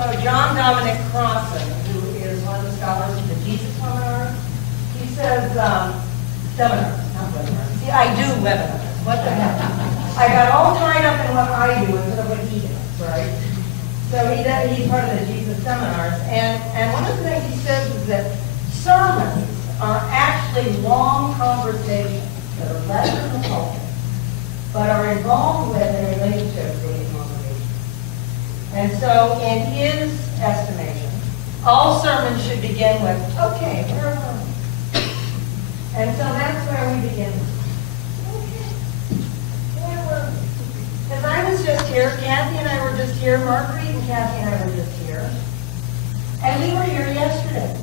So John Dominic Crossan, who is one of the scholars of the Jesus seminar, he says, seminars, not webinars. See, I do webinars. What the heck? I got all tied up in what I do instead of what he does, right? So he's part of the Jesus seminars. And one of the things he says is that sermons are actually long conversations that are less than the culture, but are involved with and related to the congregation. And so in his estimation, all sermons should begin with, okay, where are we? And so that's where we begin. Because I was just here, Kathy and I were just here, Marguerite and Kathy and I were just here. And we were here yesterday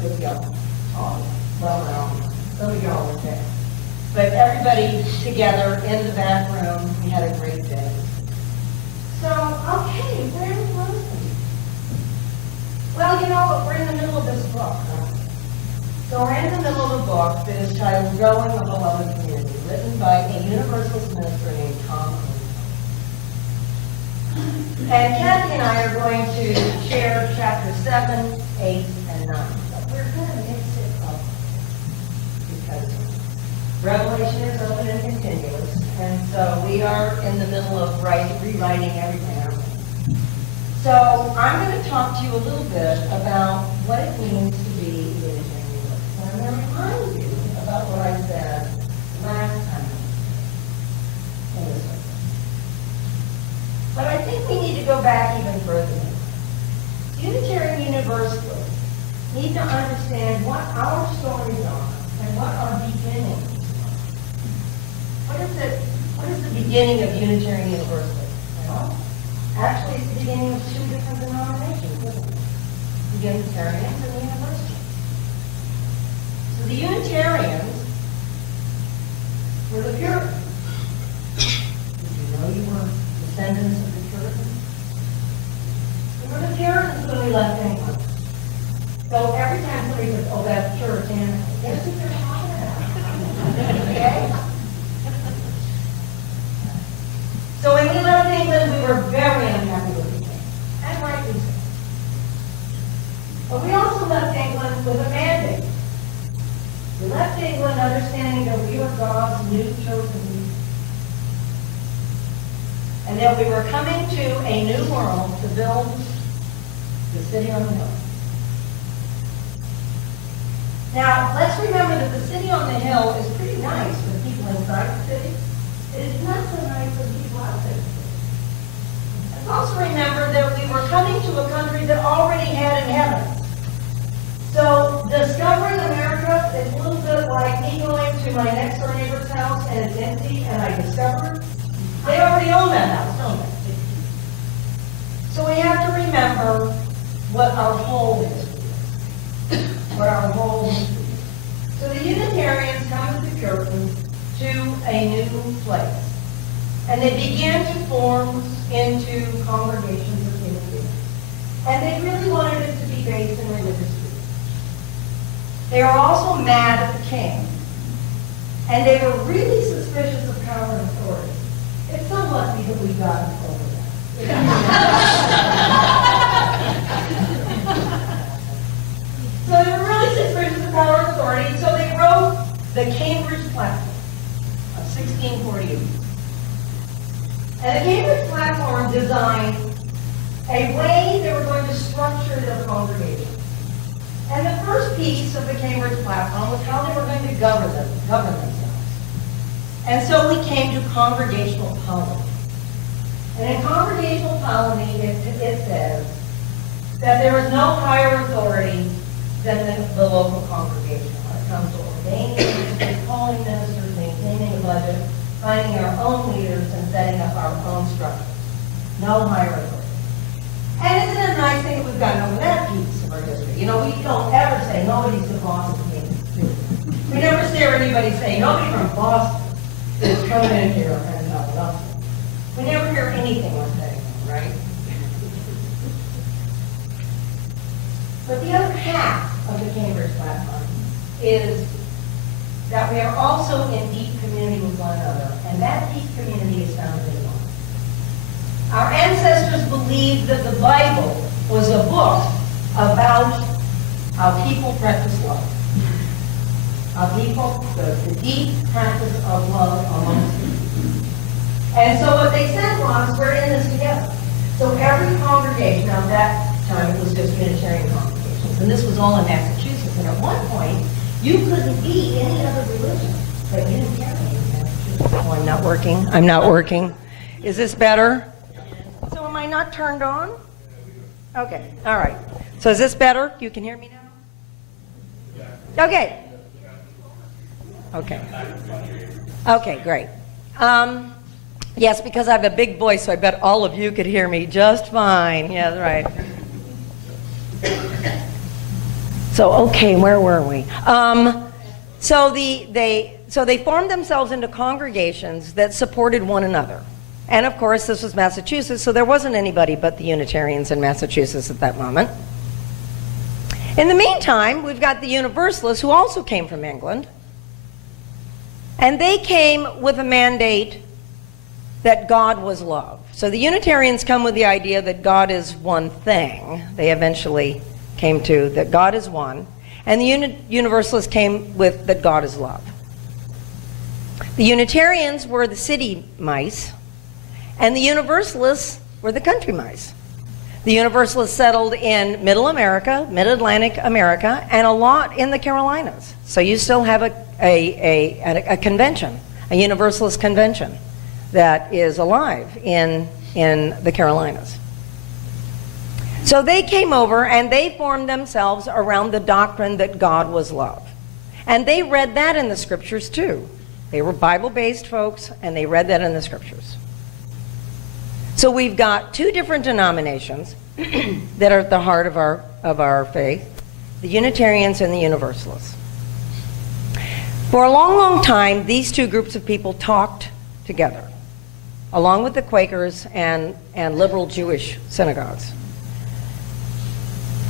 with y'all. Oh, well, some of y'all were there. But everybody together in the back room, we had a great day. So, okay, where was we? Well, you know, we're in the middle of this book. So we're in the middle of a book that is titled Growing a Beloved Community, written by a Universalist minister named Tom. And Kathy and I are going to share chapter 7, 8, and 9. But we're going to mix it up because Revelation is open and continuous, and so we are in the middle of rewriting everything. So I'm going to talk to you a little bit about what it means to be Unitarian. And I'm going to remind you about what I said last time in this one. But I think we need to go back even further. Unitarian Universalists need to understand what our stories are and what our beginnings are. What is the beginning of Unitarian Universalism? Well, actually, it's the beginning of two different denominations, isn't it? The Unitarians and the Universalists. So the Unitarians were the Puritans. Did you know you were descendants of the Puritans? We were the Puritans when we left England. So every time somebody says, oh, that's Puritan, guess what they're talking about? Okay? So when we left England, we were very unhappy with the king, and rightly so. But we also left England with a mandate. We left England understanding that we were God's new chosen people, and that we were coming to a new world to build the city on the hill. Now, let's remember that the city on the hill is pretty nice for the people inside the city. It is not so nice for the people out there. Let's also remember that we were coming to a country that already had inhabitants. So discovering America is a little bit like me going to my next door neighbor's house and it's empty and I discovered they already own that house, don't they? So we have to remember what our whole is. What our whole is. So the Unitarians come with the Puritans to a new place. And they began to form into congregations of community. And they really wanted it to be based in religious truth. They were also mad at the king. And they were really suspicious of power and authority. It's so lucky that we've gotten over that. So they were really suspicious of power and authority, so they wrote the Cambridge Platform of 1648. And the Cambridge Platform designed a way they were going to structure their congregation. And the first piece of the Cambridge Platform was how they were going to govern themselves. And so we came to congregational polity. And in congregational polity, it says that there is no higher authority than the local congregation when it comes to ordaining, calling ministers, maintaining a budget, finding our own leaders, and setting up our own structures. No higher authority. And isn't it a nice thing that we've gotten over that piece of our history? You know, we don't ever say nobody's the boss of the king. We never hear anybody say nobody from Boston is coming in here and talking about it. We never hear anything like that, right? But the other half of the Cambridge Platform is that we are also in deep community with one another, and that deep community is found in love. Our ancestors believed that the Bible was a book about how people practice love. How people, the deep practice of love amongst people. And so what they said was, we're in this together. So every congregation, now that time it was just Unitarian congregations, and this was all in Massachusetts, and at one point, you couldn't be any other religion but Unitarian in Massachusetts. Oh, I'm not working. I'm not working. Is this better? So am I not turned on? Okay, all right. So is this better? You can hear me now? Okay. Okay. Okay, great. Yes, because I have a big voice, so I bet all of you could hear me just fine. Yeah, right. So, okay, where were we? So they formed themselves into congregations that supported one another. And of course, this was Massachusetts, so there wasn't anybody but the Unitarians in Massachusetts at that moment. In the meantime, we've got the Universalists, who also came from England. And they came with a mandate that God was love. So the Unitarians come with the idea that God is one thing. They eventually came to that God is one. And the Universalists came with that God is love. The Unitarians were the city mice, and the Universalists were the country mice. The Universalists settled in Middle America, Mid-Atlantic America, and a lot in the Carolinas. So you still have a convention, a Universalist convention that is alive in the Carolinas. So they came over and they formed themselves around the doctrine that God was love. And they read that in the scriptures too. They were Bible-based folks, and they read that in the scriptures. So we've got two different denominations that are at the heart of our faith, the Unitarians and the Universalists. For a long, long time, these two groups of people talked together, along with the Quakers and liberal Jewish synagogues.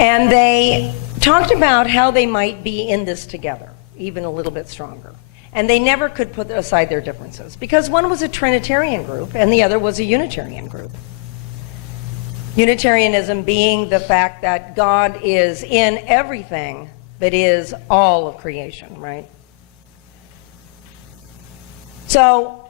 And they talked about how they might be in this together, even a little bit stronger. And they never could put aside their differences, because one was a Trinitarian group and the other was a Unitarian group. Unitarianism being the fact that God is in everything that is all of creation, right? So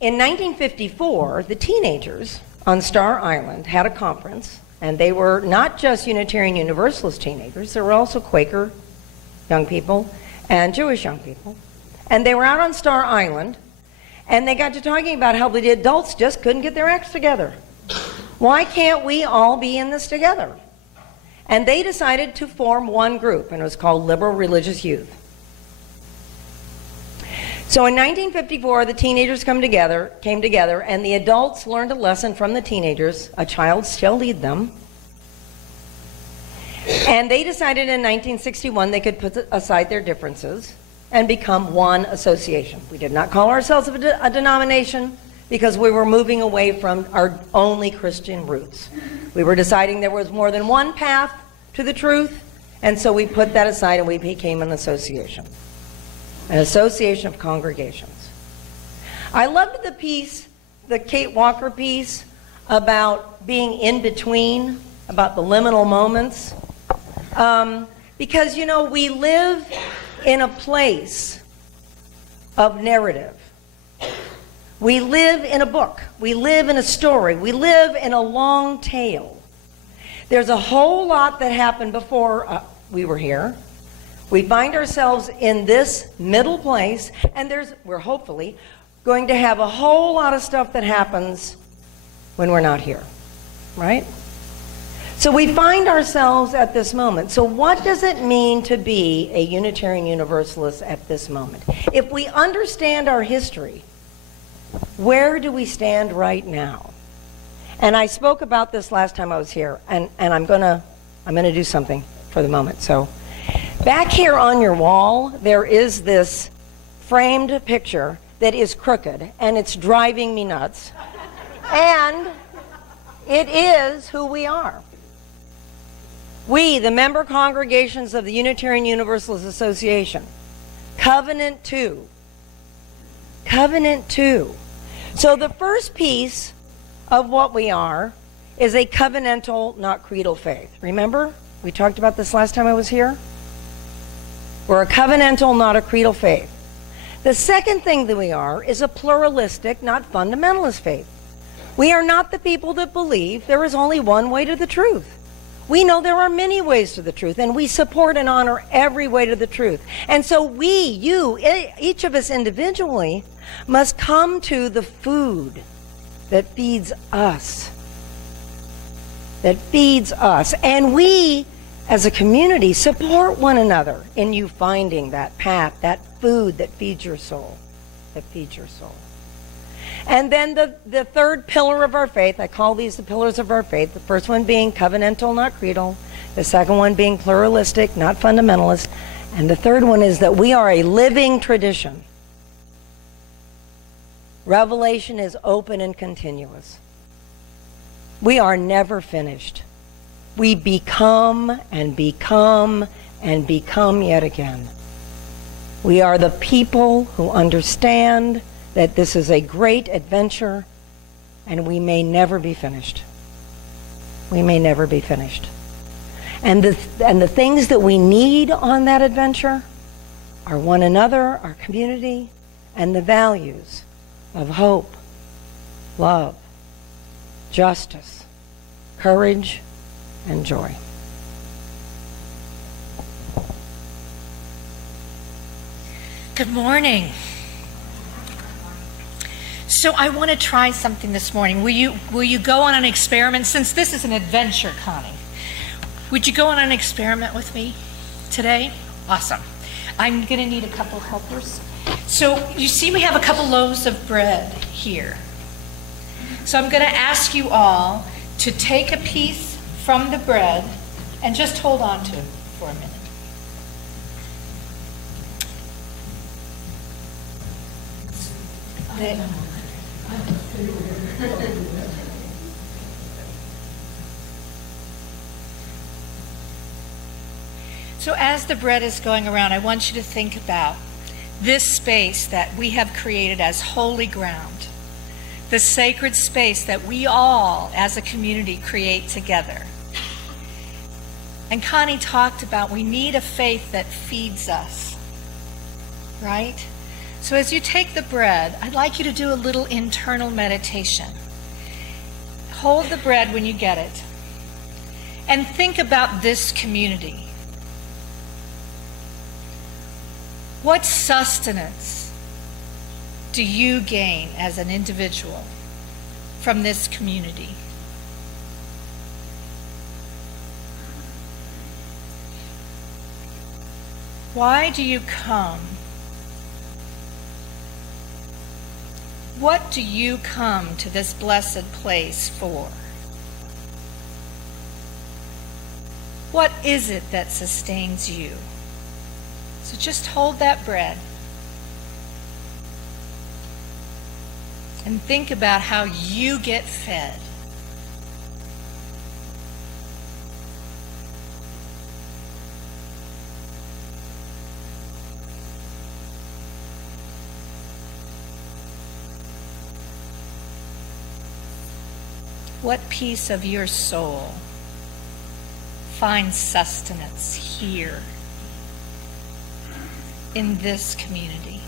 in 1954, the teenagers on Star Island had a conference, and they were not just Unitarian Universalist teenagers, there were also Quaker young people and Jewish young people. And they were out on Star Island, and they got to talking about how the adults just couldn't get their acts together. Why can't we all be in this together? And they decided to form one group, and it was called Liberal Religious Youth. So in 1954, the teenagers came together, and the adults learned a lesson from the teenagers. A child shall lead them. And they decided in 1961 they could put aside their differences and become one association. We did not call ourselves a denomination because we were moving away from our only Christian roots. We were deciding there was more than one path to the truth, and so we put that aside and we became an association of congregations. I loved the piece, the Kate Walker piece, about being in between, about the liminal moments, because, you know, we live in a place of narrative. We live in a book. We live in a story. We live in a long tale. There's a whole lot that happened before we were here. We find ourselves in this middle place, and we're hopefully going to have a whole lot of stuff that happens when we're not here, right? So we find ourselves at this moment. So what does it mean to be a Unitarian Universalist at this moment? If we understand our history, where do we stand right now? And I spoke about this last time I was here, and I'm gonna do something for the moment. So back here on your wall, there is this framed picture that is crooked, and it's driving me nuts. And it is who we are. We, the member congregations of the Unitarian Universalist Association, Covenant 2. Covenant 2. So the first piece of what we are is a covenantal, not creedal faith. Remember? We talked about this last time I was here. We're a covenantal, not a creedal faith. The second thing that we are is a pluralistic, not fundamentalist faith. We are not the people that believe there is only one way to the truth. We know there are many ways to the truth, and we support and honor every way to the truth. And so we, you, each of us individually, must come to the food that feeds us. That feeds us. And we, as a community, support one another in you finding that path, that food that feeds your soul. That feeds your soul. And then the third pillar of our faith, I call these the pillars of our faith. The first one being covenantal, not creedal. The second one being pluralistic, not fundamentalist. And the third one is that we are a living tradition. Revelation is open and continuous. We are never finished. We become and become and become yet again. We are the people who understand that this is a great adventure, and we may never be finished. We may never be finished. And the things that we need on that adventure are one another, our community, and the values of hope, love, justice, courage, and joy. Good morning. So I want to try something this morning. Will you go on an experiment? Since this is an adventure, Connie, would you go on an experiment with me today? Awesome. I'm going to need a couple helpers. So you see we have a couple loaves of bread here. So I'm going to ask you all to take a piece from the bread and just hold on to it for a minute. So as the bread is going around, I want you to think about this space that we have created as holy ground, the sacred space that we all as a community create together. And Connie talked about we need a faith that feeds us, right? So as you take the bread, I'd like you to do a little internal meditation. Hold the bread when you get it, and think about this community. What sustenance do you gain as an individual from this community? Why do you come? What do you come to this blessed place for? What is it that sustains you? So just hold that bread and think about how you get fed. What piece of your soul finds sustenance here in this community?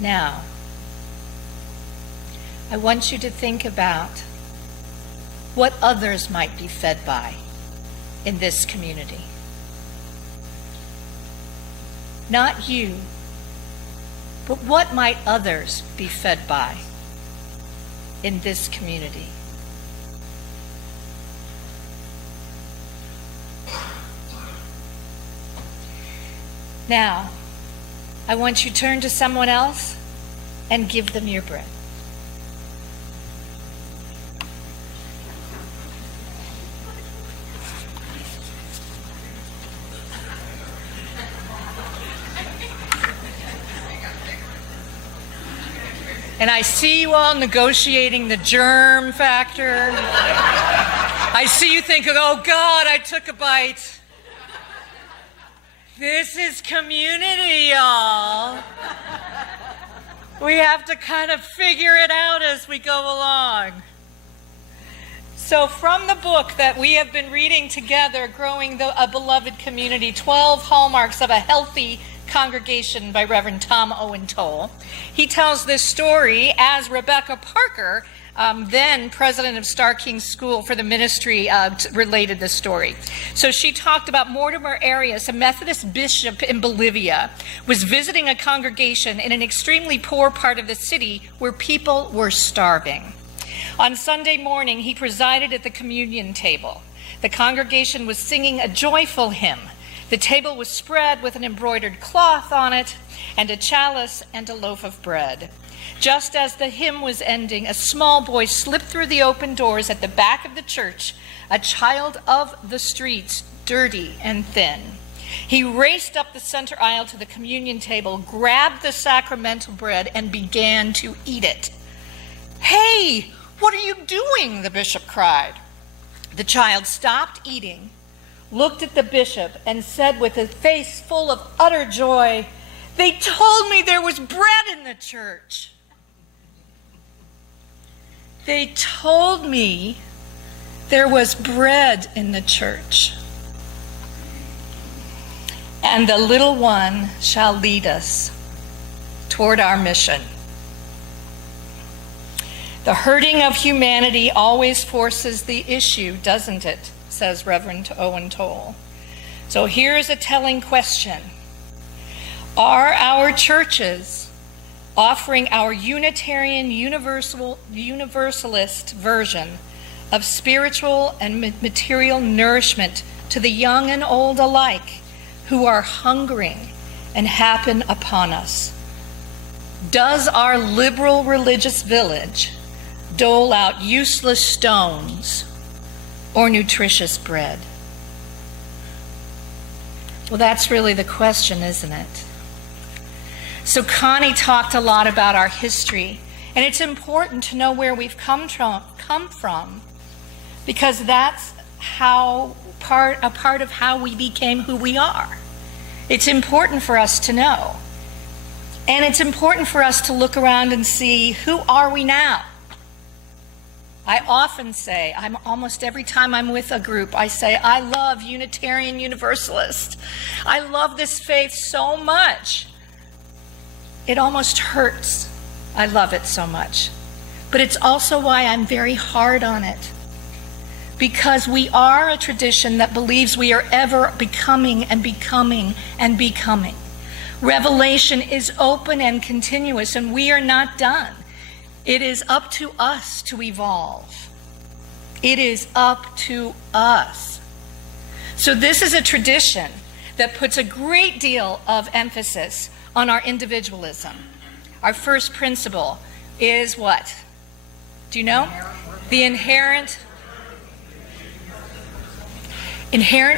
Now, I want you to think about what others might be fed by in this community. Not you, but what might others be fed by in this community? Now, I want you to turn to someone else and give them your bread. And I see you all negotiating the germ factor. I see you thinking, oh God, I took a bite. This is community, y'all. We have to kind of figure it out as we go along. So from the book that we have been reading together, Growing a Beloved Community, 12 Hallmarks of a Healthy Congregation by Reverend Tom Owen Toll, he tells this story as Rebecca Parker, then president of Star King School for the ministry, related this story. So she talked about Mortimer Arias, a Methodist bishop in Bolivia, was visiting a congregation in an extremely poor part of the city where people were starving. On Sunday morning, he presided at the communion table. The congregation was singing a joyful hymn. The table was spread with an embroidered cloth on it, and a chalice and a loaf of bread. Just as the hymn was ending, a small boy slipped through the open doors at the back of the church, a child of the streets, dirty and thin. He raced up the center aisle to the communion table, grabbed the sacramental bread, and began to eat it. "Hey, what are you doing?" the bishop cried. The child stopped eating, looked at the bishop, and said with a face full of utter joy, "They told me there was bread in the church. They told me there was bread in the church. And the little one shall lead us toward our mission." The hurting of humanity always forces the issue, doesn't it? Says Reverend Owen Toll. So here's a telling question. Are our churches offering our Unitarian Universalist version of spiritual and material nourishment to the young and old alike who are hungering and happen upon us? Does our liberal religious village dole out useless stones or nutritious bread? Well, that's really the question, isn't it? So Connie talked a lot about our history, and it's important to know where we've come from, because that's a part of how we became who we are. It's important for us to know. And it's important for us to look around and see, who are we now? I often say, almost every time I'm with a group, I say, I love Unitarian Universalist. I love this faith so much. It almost hurts. I love it so much. But it's also why I'm very hard on it. Because we are a tradition that believes we are ever becoming and becoming and becoming. Revelation is open and continuous, and we are not done. It is up to us to evolve. It is up to us. So this is a tradition that puts a great deal of emphasis on our individualism. Our first principle is what? Do you know? The inherent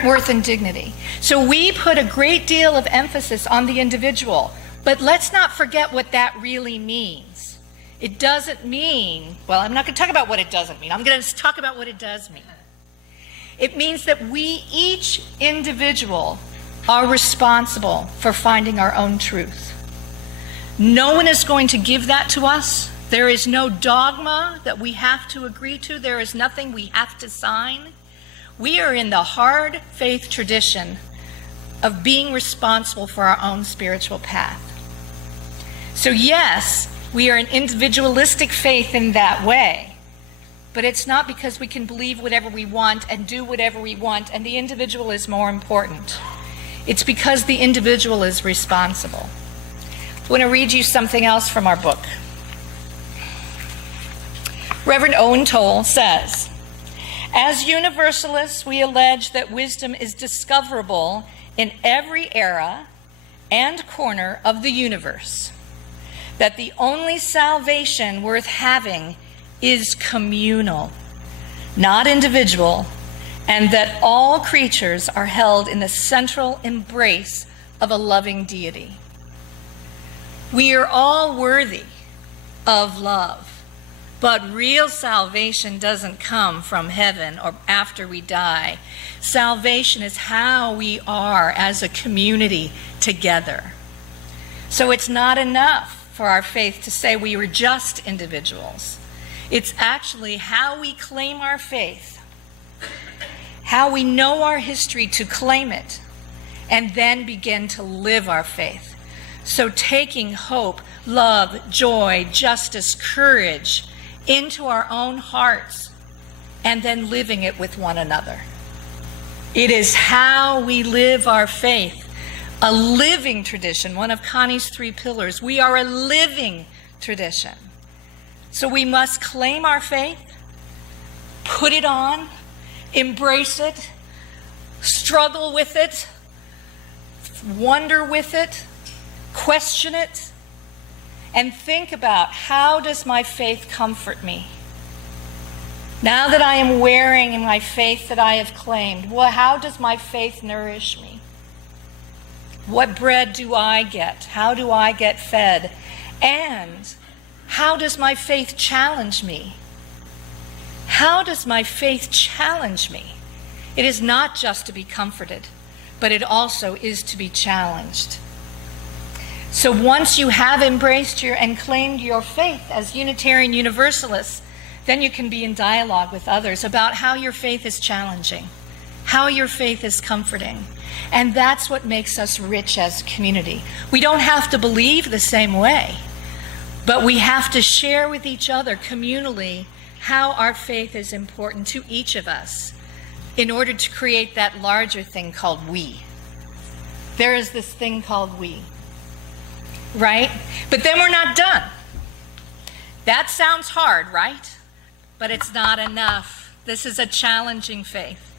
worth and dignity. So we put a great deal of emphasis on the individual, but let's not forget what that really means. It doesn't mean, well, I'm not going to talk about what it doesn't mean. I'm going to talk about what it does mean. It means that we, each individual, are responsible for finding our own truth. No one is going to give that to us. There is no dogma that we have to agree to. There is nothing we have to sign. We are in the hard faith tradition of being responsible for our own spiritual path. So yes, we are an individualistic faith in that way, but it's not because we can believe whatever we want and do whatever we want, and the individual is more important. It's because the individual is responsible. I want to read you something else from our book. Reverend Owen Toll says, "As Universalists, we allege that wisdom is discoverable in every era and corner of the universe, that the only salvation worth having is communal, not individual, and that all creatures are held in the central embrace of a loving deity. We are all worthy of love, but real salvation doesn't come from heaven or after we die. Salvation is how we are as a community together. So it's not enough for our faith to say we were just individuals. It's actually how we claim our faith, how we know our history to claim it, and then begin to live our faith. So taking hope, love, joy, justice, courage into our own hearts, and then living it with one another. It is how we live our faith, a living tradition, one of Connie's 3 pillars. We are a living tradition. So we must claim our faith, put it on, embrace it, struggle with it, wonder with it, question it, and think about, how does my faith comfort me? Now that I am wearing my faith that I have claimed, well, how does my faith nourish me? What bread do I get? How do I get fed? And how does my faith challenge me? How does my faith challenge me? It is not just to be comforted, but it also is to be challenged. So once you have embraced and claimed your faith as Unitarian Universalists, then you can be in dialogue with others about how your faith is challenging, how your faith is comforting. And that's what makes us rich as a community. We don't have to believe the same way, but we have to share with each other communally how our faith is important to each of us in order to create that larger thing called we. There is this thing called we, right? But then we're not done. That sounds hard, right? But it's not enough. This is a challenging faith.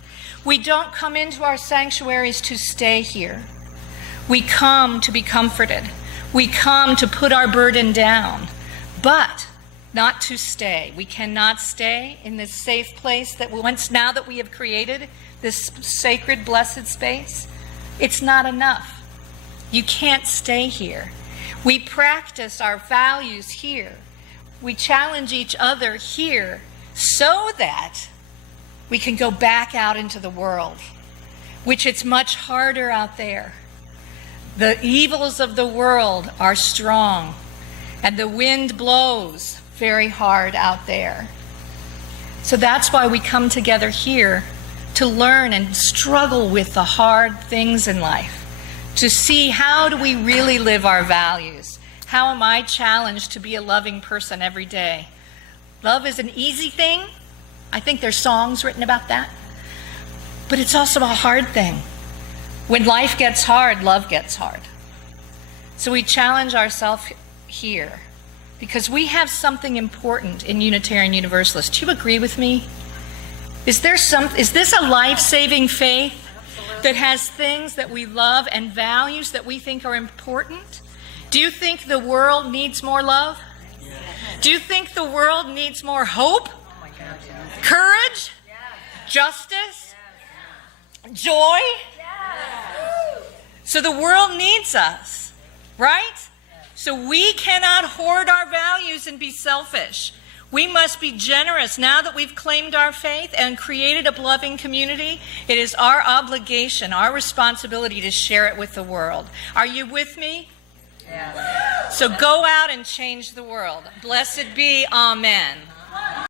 We don't come into our sanctuaries to stay here. We come to be comforted. We come to put our burden down, but not to stay. We cannot stay in this safe place that now that we have created this sacred, blessed space, it's not enough. You can't stay here. We practice our values here. We challenge each other here so that we can go back out into the world, which it's much harder out there. The evils of the world are strong, and the wind blows very hard out there. So that's why we come together here to learn and struggle with the hard things in life, to see how do we really live our values. How am I challenged to be a loving person every day? Love is an easy thing. I think there's songs written about that. But it's also a hard thing. When life gets hard, love gets hard. So we challenge ourselves here because we have something important in Unitarian Universalists. Do you agree with me? Is this a life-saving faith that has things that we love and values that we think are important? Do you think the world needs more love? Do you think the world needs more hope? Courage? Justice? Joy? So the world needs us, right? So we cannot hoard our values and be selfish. We must be generous. Now that we've claimed our faith and created a loving community, it is our obligation, our responsibility to share it with the world. Are you with me? Yes. So go out and change the world. Blessed be, amen.